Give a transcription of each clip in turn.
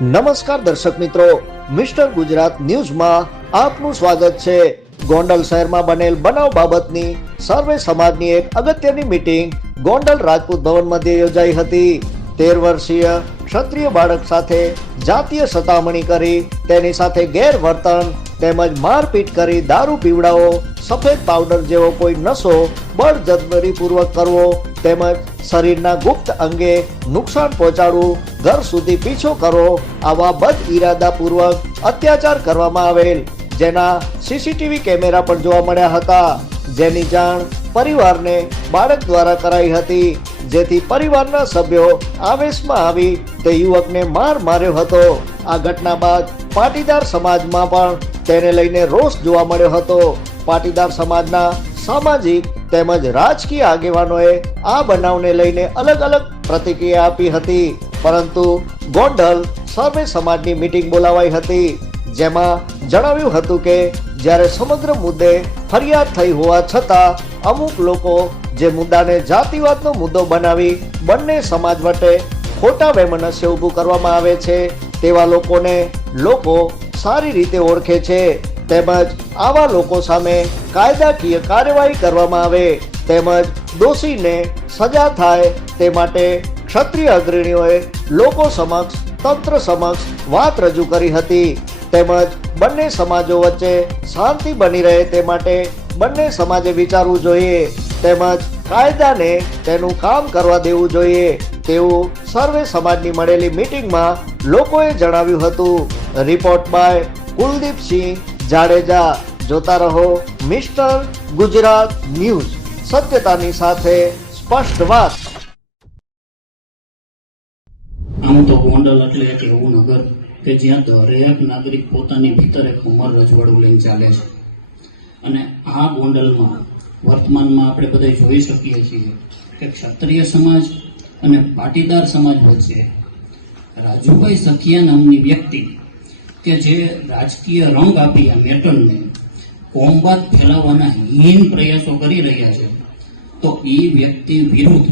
નમસ્કાર દર્શક મિત્રો, મિસ્ટર ગુજરાત ન્યૂઝમાં આપનું સ્વાગત છે। ગોંડલ શહેરમાં બનેલ બનાવ બાબતની સર્વે સમાજની એક અગત્યની મીટિંગ ગોંડલ રાજપૂત ભવન મધ્યે યોજાઈ હતી। 13 વર્ષીય ક્ષત્રિય બાળક સાથે જાતીય સતામણી કરી તેની સાથે ગેરવર્તન તેમજ મારપીટ કરી દારૂ પીવડાવો, સફેદ પાવડર જેવો કોઈ નશો બળજબરીપૂર્વક કરવો તેમજ શરીરના ગુપ્ત અંગે નુકસાન પહોંચાડવું, ઘર સુધી પીછો કરવો આવા બદ ઇરાદાપૂર્વક અત્યાચાર કરવામાં આવેલ, જેના સીસીટીવી કેમેરા પણ જોવા મળ્યા હતા। જેની જાણ પરિવારને બાળક દ્વારા કરાઈ હતી, જેથી પરિવારના સભ્યો આવેશમાં આવી તે યુવકને માર્યો હતો। આ ઘટના બાદ પાટીદાર સમાજમાં પણ તેને લઈને રોષ જોવા મળ્યો હતો। પાટીદાર સમાજના સામાજિક તેમજ રાજકીય આગેવાનોએ આ બનાવને લઈને અલગ અલગ પ્રતિક્રિયા આપી હતી, પરંતુ ગોંડલ સર્વે સમાજની મીટિંગ બોલાવાઈ હતી, જેમાં જણાવ્યું હતું કે જ્યારે સમગ્ર મુદ્દે ફરિયાદ થઈ હોવા છતાં અમુક લોકો જે મુદ્દાને જાતિવાદનો મુદ્દો બનાવી બંને સમાજ વચ્ચે ખોટા વૈમનસ્ય ઊભું કરવામાં આવે છે, તેવા લોકોને લોકો સારી રીતે ઓળખે છે, તેમજ આવા લોકો સામે કાયદાકીય કાર્યવાહી કરવામાં આવે તેમજ દોષીને સજા થાય તે માટે ક્ષત્રિય અગ્રણીઓએ લોકો સમક્ષ, તંત્ર સમક્ષ વાત રજૂ કરી હતી, તેમજ બંને સમાજો વચ્ચે શાંતિ બની રહે તે માટે બંને સમાજે વિચારવું જોઈએ તેમજ કાયદાને તેનું કામ કરવા દેવું જોઈએ તેવું સર્વે સમાજની મળેલી મીટિંગમાં લોકોએ જણાવ્યું હતું। Report by Kuldeepsinh Jadeja. જોતા રહો મિસ્ટર ગુજરાત ન્યૂઝ, સત્યતાની સાથે સ્પષ્ટ વાત। આમ તો ગોંડલ એટલે એક એવું નગર કે જ્યાં દરેક નાગરિક પોતાની ભીતર એક ઉંમર રજવાડું લઈને ચાલે છે, અને આ ગોંડલમાં વર્તમાનમાં આપણે બધા જોઈ શકીએ છીએ કે ક્ષત્રિય સમાજ અને પાટીદાર સમાજ વચ્ચે રાજુભાઈ સખિયા નામની વ્યક્તિ કે જે રાજકીય રંગ આપી આ મેટરને કોમવાદ ફેલાવવાના હીન પ્રયાસો કરી રહ્યા છે, તો એ વ્યક્તિ વિરુદ્ધ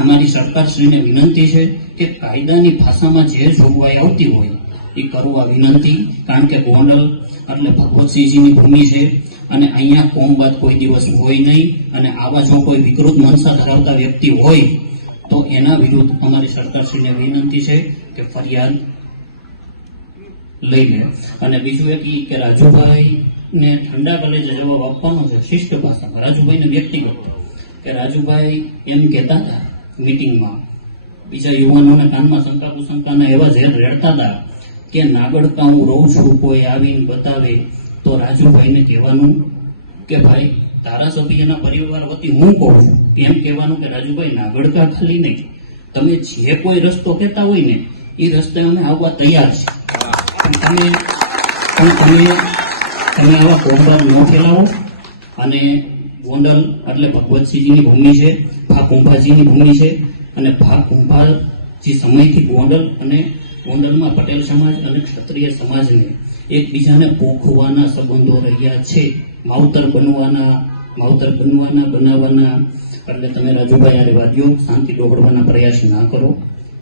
અમારી સરકારશ્રીને વિનંતી છે કે કાયદાની ભાષામાં જે જોગવાઈ આવતી હોય એ કરવા વિનંતી, કારણ કે ગોંડલ એટલે ભગવતસિંહજીની ભૂમિ છે અને અહીંયા કોમવાદ કોઈ દિવસ હોય નહીં, અને આવા જો કોઈ વિકૃત મનસા ધરાવતા વ્યક્તિ હોય તો એના વિરુદ્ધ અમારી સરકારશ્રીને વિનંતી છે કે ફરિયાદ લઈ લે। અને બીજું એક કે રાજુભાઈને ઠંડા કલેજે જવાબ આપવાનો છે શિષ્ટ ભાષામાં, રાજુભાઈને વ્યક્તિગત કે રાજુભાઈ એમ કહેતા હતા મીટિંગમાં, બીજા યુવાનોને કાનમાં શંકા કુશંકાના એવા ઝેર રેડતા હતા કે નાગડકા હું રહું છું, કોઈ આવીને બતાવે તો રાજુભાઈને કહેવાનું કે ભાઈ ધારાસભ્યના પરિવાર વતી હું કહું છું એમ કહેવાનું કે રાજુભાઈ નાગડકા ખાલી નહીં, તમે જે કોઈ રસ્તો કહેતા હોય ને એ રસ્તે અમે આવવા તૈયાર છીએ, તમે આવા કોમવાદ ન ફેલાવો। અને ગોંડલ એટલે ભગવતસિંહજીની ભૂમિ છે, ભા કુંભાજીની ભૂમિ છે, અને ભા કુંભાજી સમયથી ગોંડલ અને ગોંડલમાં પટેલ સમાજ અને ક્ષત્રિય સમાજને એકબીજાને પોખવાના સંબંધો રહ્યા છે, માવતર બનાવવાના। એટલે તમે રાજુભાઈ આ વાદ્યો શાંતિ દોહડવાના પ્રયાસ ના કરો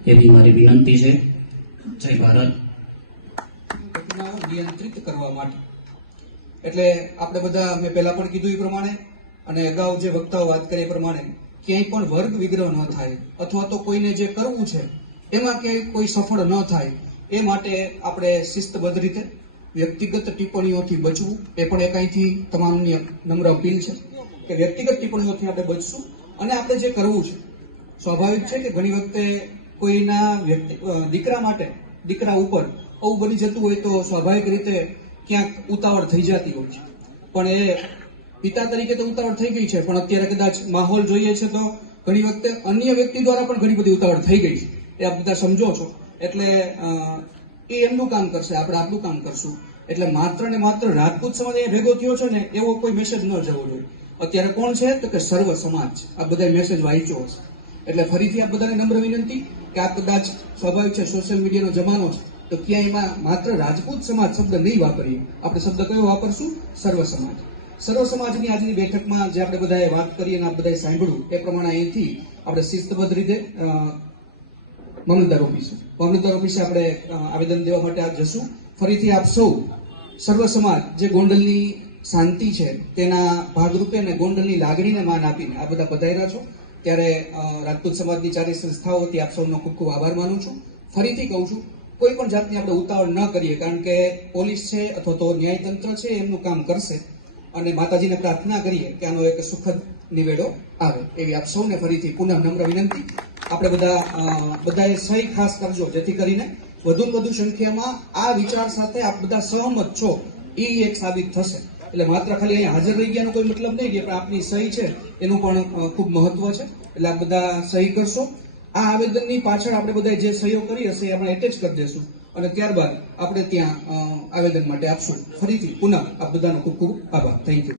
એવી મારી વિનંતી છે। જય ભારત। નિયંત્રિત કરવા માટે એટલે આપણે બધા મેં પહેલા પણ કીધું એ પ્રમાણે અને અગાઉ જે વક્તાઓ વાત કરી એ પ્રમાણે ક્યાંય પણ વર્ગ વિગ્રહ ન થાય અથવા તો કોઈને જે કરવું છે એમાં ક્યાંય કોઈ સફળ ન થાય એ માટે આપણે શિસ્તબદ્ધ રીતે વ્યક્તિગત ટિપ્પણીઓથી બચવું, એ પણ એક અહીંથી તમામની નમ્ર અપીલ છે કે વ્યક્તિગત ટિપ્પણીઓથી આપણે બચશું। અને આપણે જે કરવું છે સ્વાભાવિક છે કે ઘણી વખતે કોઈના દીકરા માટે, દીકરા ઉપર આવું બની જતું હોય તો સ્વાભાવિક રીતે ક્યાંક ઉતાવળ થઈ જતી હોય છે, પણ એ પિતા તરીકે તો ઉતાવળ થઈ ગઈ છે, પણ અત્યારે કદાચ માહોલ જોઈએ છે તો ઘણી વખતે અન્ય વ્યક્તિ દ્વારા પણ ઘણી બધી ઉતાવળ થઈ ગઈ છે, એ આપ બધા સમજો છો। એટલે એ એમનું કામ કરશે, આપણે આપણું કામ કરશું। એટલે માત્ર ને માત્ર રાજપૂત સમાજ અહીંયા ભેગો થયો છે ને એવો કોઈ મેસેજ ન જવો જોઈએ। અત્યારે કોણ છે તો કે સર્વ સમાજ, આ બધા મેસેજ વાંચ્યો હશે। એટલે ફરીથી આ બધાને નમ્ર વિનંતી કે આ કદાચ સ્વાભાવિક છે સોશિયલ મીડિયાનો જમાનો છે તો ક્યાંય એમાં માત્ર રાજપૂત સમાજ શબ્દ નહીં વાપરીએ, આપણે શબ્દ કયો વાપરશું? સર્વ સમાજ। સર્વ સમાજની આજની બેઠકમાં જે આપણે બધાએ વાત કરી અને આ બધાએ સાંભળ્યું એ પ્રમાણે અહીંથી આપણે શિસ્તબદ્ધ રીતે મામલતદાર ઓફિસે આપણે આવેદન દેવા માટે આપ જશું. ફરીથી આપ સૌ સર્વ સમાજ જે ગોંડલની શાંતિ છે તેના ભાગરૂપે અને ગોંડલની લાગણીને માન આપીને આ બધા પધાર્યા છો, ત્યારે રાજપૂત સમાજની ચારે સંસ્થાઓ વતી આપ સૌનો ખૂબ ખૂબ આભાર માનું છું. ફરીથી કહું છું, કોઈ પણ જાતની આપણે ઉતાવળ ન કરીએ, કારણ કે પોલીસ છે અથવા તો ન્યાયતંત્ર છે એમનું કામ કરશે, અને માતાજીને પ્રાર્થના કરીએ કે આનો એક સુખદ નિવેડો આવે એવી આપ સૌને ફરીથી પુનઃ નમ્ર વિનંતી. આપણે બધાએ સહી ખાસ કરજો, જેથી કરીને વધુ ને વધુ સંખ્યામાં આ વિચાર સાથે આપ બધા સહમત છો એ એક સાબિત થશે. એટલે માત્ર ખાલી અહીંયા હાજર રહી ગયાનો કોઈ મતલબ નહીં, કે આપની સહી છે એનું પણ ખૂબ મહત્વ છે. એટલે આપ બધા સહી કરશો. આ આવેદનની પાછળ આપણે બધા જે સહીઓ કરી હશે એ આપણે એટેચ કરી દઈશું, અને ત્યારબાદ આપણે ત્યાં આવેદન માટે આપશું. ફરીથી પુનઃ આપ બધાનો ખૂબ ખૂબ આભાર. Thank you.